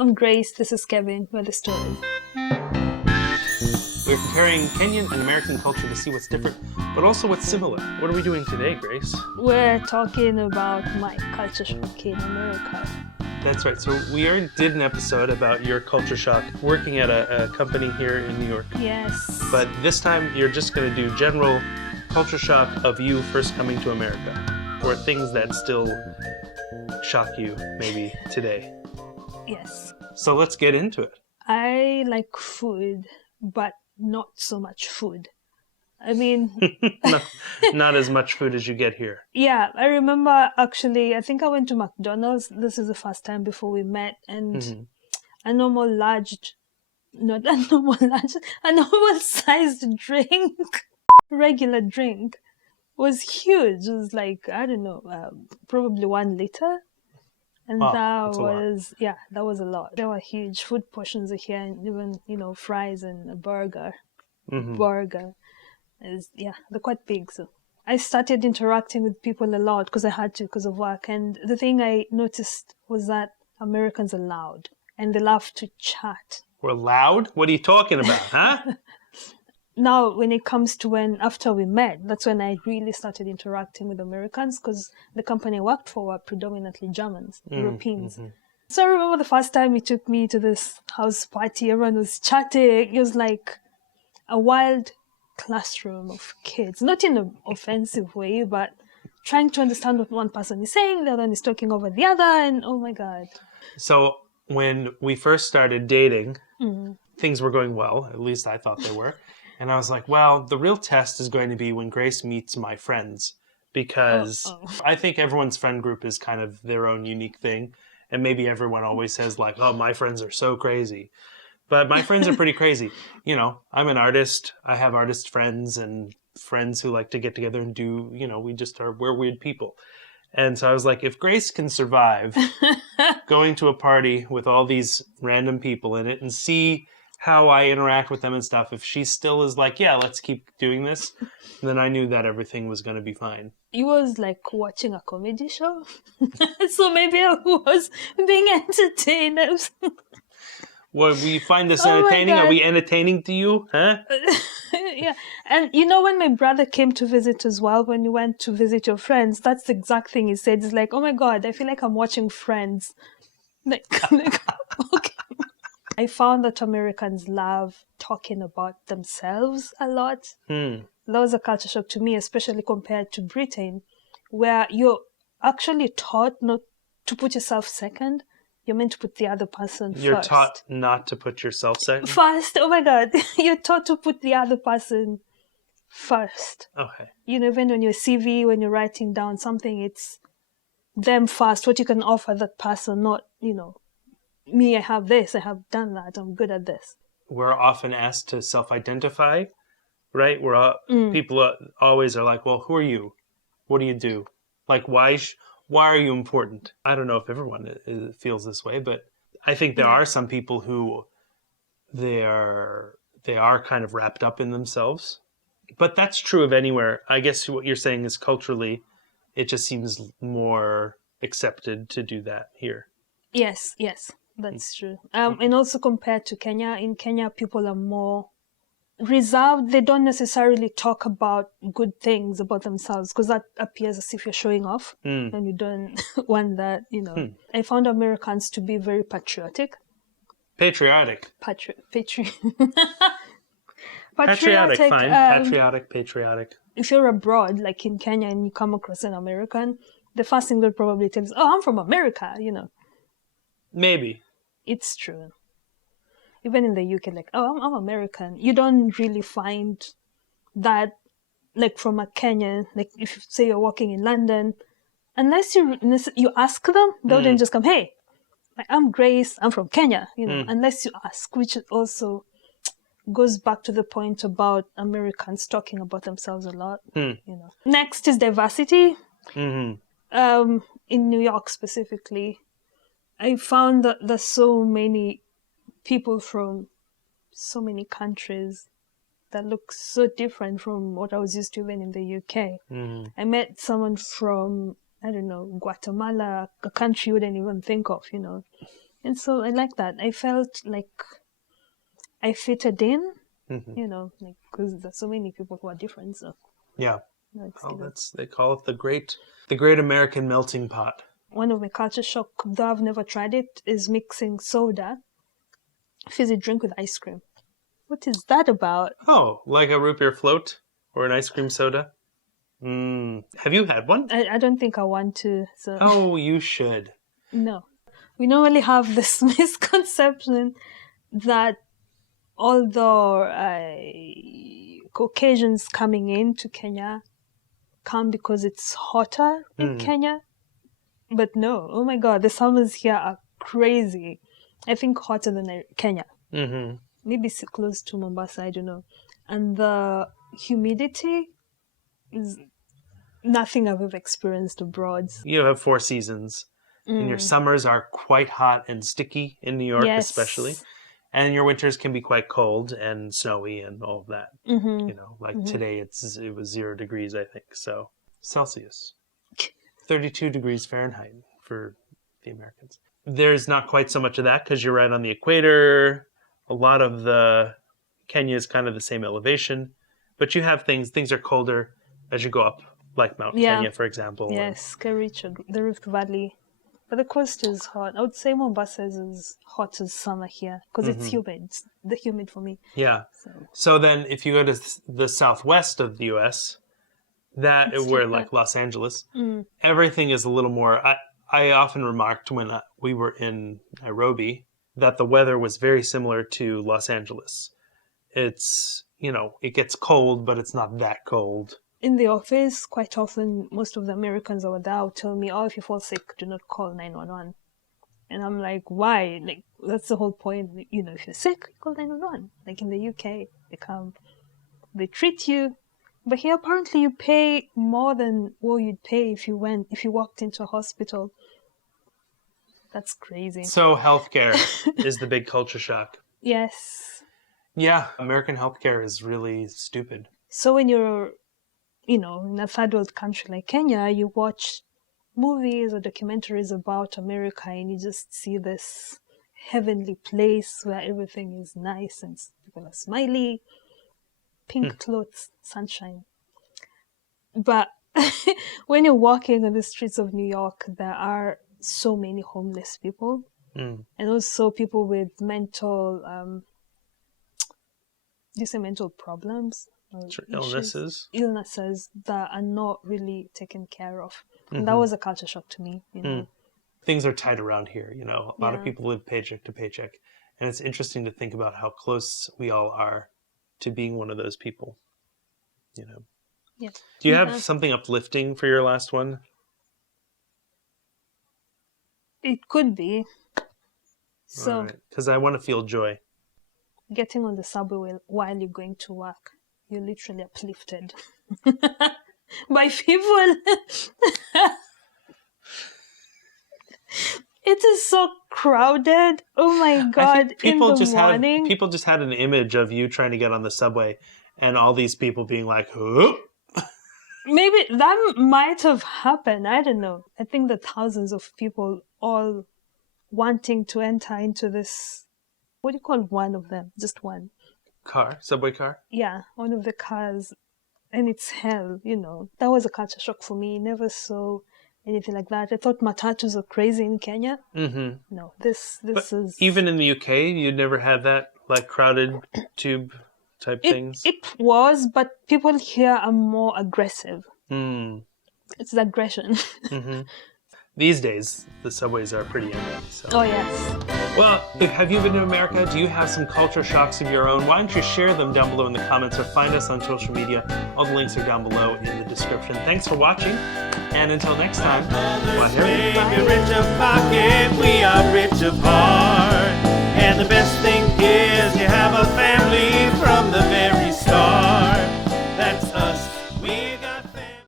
I'm Grace, this is Kevin, we're the stories. We're comparing Kenyan and American culture to see what's different, but also what's similar. What are we doing today, Grace? We're talking about my culture shock in America. That's right. So we already did an episode about your culture shock working at a company here in New York. Yes. But this time you're just going to do general culture shock of you first coming to America, or things that still shock you maybe today. Yes. So let's get into it. I like food, but not so much food. I mean... Not as much food as you get here. Yeah, I remember actually, I think I went to McDonald's. This is the first time before we met, and a normal sized drink, regular drink, was huge. It was like, I don't know, probably 1 liter. And Wow, that was a lot. There were huge food portions here, and even, fries and a burger. Burger they're quite big. So I started interacting with people a lot because I had to, because of work. And the thing I noticed was that Americans are loud and they love to chat. We're loud? What are you talking about, huh? Now, when it comes to after we met, that's when I really started interacting with Americans, because the company I worked for were predominantly Germans, Europeans. So I remember the first time he took me to this house party, everyone was chatting. It was like a wild classroom of kids, not in an offensive way, but trying to understand what one person is saying, the other one is talking over the other, and oh my God. So when we first started dating, things were going well, at least I thought they were. And I was like, well, the real test is going to be when Grace meets my friends, because I think everyone's friend group is kind of their own unique thing. And maybe everyone always says like, oh, my friends are so crazy. But my friends are pretty crazy. I'm an artist. I have artist friends and friends who like to get together and do, we're weird people. And so I was like, if Grace can survive going to a party with all these random people in it and see how I interact with them and stuff, if she still is like, yeah, let's keep doing this, then I knew that everything was going to be fine. It was like watching a comedy show. So maybe I was being entertained. Well, we find this entertaining? Are we entertaining to you? Huh? Yeah. And when my brother came to visit as well, when you went to visit your friends, that's the exact thing he said. It's like, oh my God, I feel like I'm watching Friends. Like okay. I found that Americans love talking about themselves a lot. That was a culture shock to me, especially compared to Britain, where you're actually taught not to put yourself second. You're meant to put the other person first. You're taught not to put yourself second? First, oh my God. You're taught to put the other person first. Okay. Even on your CV, when you're writing down something, it's them first, what you can offer that person, not, me, I have this, I have done that, I'm good at this. We're often asked to self-identify, right? People always are like, well, who are you? What do you do? Like, why are you important? I don't know if everyone feels this way, but I think there are some people who they are kind of wrapped up in themselves. But that's true of anywhere. I guess what you're saying is culturally, it just seems more accepted to do that here. Yes, that's true. And also compared to Kenya, in Kenya, people are more reserved. They don't necessarily talk about good things about themselves, because that appears as if you're showing off, and you don't want that, I found Americans to be very patriotic. Patriotic. Patriotic, fine. Patriotic. If you're abroad, like in Kenya, and you come across an American, the first thing they'll probably tell is, oh, I'm from America, Maybe. It's true. Even in the UK, like, oh, I'm American. You don't really find that, like, from a Kenyan. Like, if you say you're walking in London, unless you ask them, they wouldn't just come, hey, I'm Grace, I'm from Kenya, unless you ask, which also goes back to the point about Americans talking about themselves a lot. Next is diversity. In New York specifically, I found that there's so many people from so many countries that look so different from what I was used to even in the UK. I met someone from, I don't know, Guatemala, a country you wouldn't even think of, And so I like that. I felt like I fitted in, Mm-hmm. you know, like because there's so many people who are different. So Yeah. it's Oh, good. they call it the great American melting pot. One of my culture shock, though I've never tried it, is mixing soda, fizzy drink with ice cream. What is that about? Oh, like a root beer float or an ice cream soda? Have you had one? I don't think I want to. So Oh, you should. no. We normally have this misconception that although Caucasians coming into Kenya come because it's hotter in Kenya, but no. Oh my God, the summers here are crazy. I think hotter than Kenya. Mm-hmm. Maybe close to Mombasa, I don't know. And the humidity is nothing I've ever experienced abroad. You have 4 seasons, and your summers are quite hot and sticky in New York, especially. Yes. And your winters can be quite cold and snowy and all of that. Mm-hmm. You know, like today it was 0 degrees, I think. So Celsius, 32 degrees Fahrenheit for the Americans. There's not quite so much of that because you're right on the equator. A lot of Kenya is kind of the same elevation, but you have things are colder as you go up, like Mount Kenya, for example. Yes, Kericho, the Rift Valley. But the coast is hot. I would say Mombasa is as hot as summer here because it's humid. It's the humid for me. Yeah. So then if you go to the southwest of the U.S., where like Los Angeles, everything is a little more... I often remarked when we were in Nairobi that the weather was very similar to Los Angeles. It's, it gets cold, but it's not that cold. In the office, quite often, most of the Americans over there will tell me, oh, if you fall sick, do not call 911. And I'm like, why? Like, that's the whole point. If you're sick, call 911. Like in the UK, they come, they treat you. But here, apparently, you pay more than what you'd pay if you walked into a hospital. That's crazy. So healthcare is the big culture shock. Yes. Yeah, American healthcare is really stupid. So when you're, in a third world country like Kenya, you watch movies or documentaries about America and you just see this heavenly place where everything is nice and people are smiley, pink clothes, sunshine. But when you're walking on the streets of New York, there are so many homeless people and also people with mental problems or illnesses that are not really taken care of. And that was a culture shock to me. Things are tight around here. A lot of people live paycheck to paycheck, and it's interesting to think about how close we all are to being one of those people. Yeah. Do you have something uplifting for your last one? It could be. So, because I want to feel joy. Getting on the subway while you're going to work, you're literally uplifted by people. It is so crowded. Oh my God! People morning, people just had an image of you trying to get on the subway, and all these people being like, "Whoop." Maybe that might have happened. I don't know. I think that thousands of people all wanting to enter into this. What do you call one of them? Just one. Subway car? Yeah, one of the cars. And it's hell, That was a culture shock for me. Never saw anything like that. I thought matatus are crazy in Kenya. Mm-hmm. No, this is... Even in the UK, you'd never had that, like, crowded tube type things? It was, but people here are more aggressive. It's the aggression. Mm-hmm. These days, the subways are pretty empty. So. Oh, yes. Well, have you been to America? Do you have some culture shocks of your own? Why don't you share them down below in the comments or find us on social media? All the links are down below in the description. Thanks for watching, and until next time, Rich of pocket, we are rich of heart.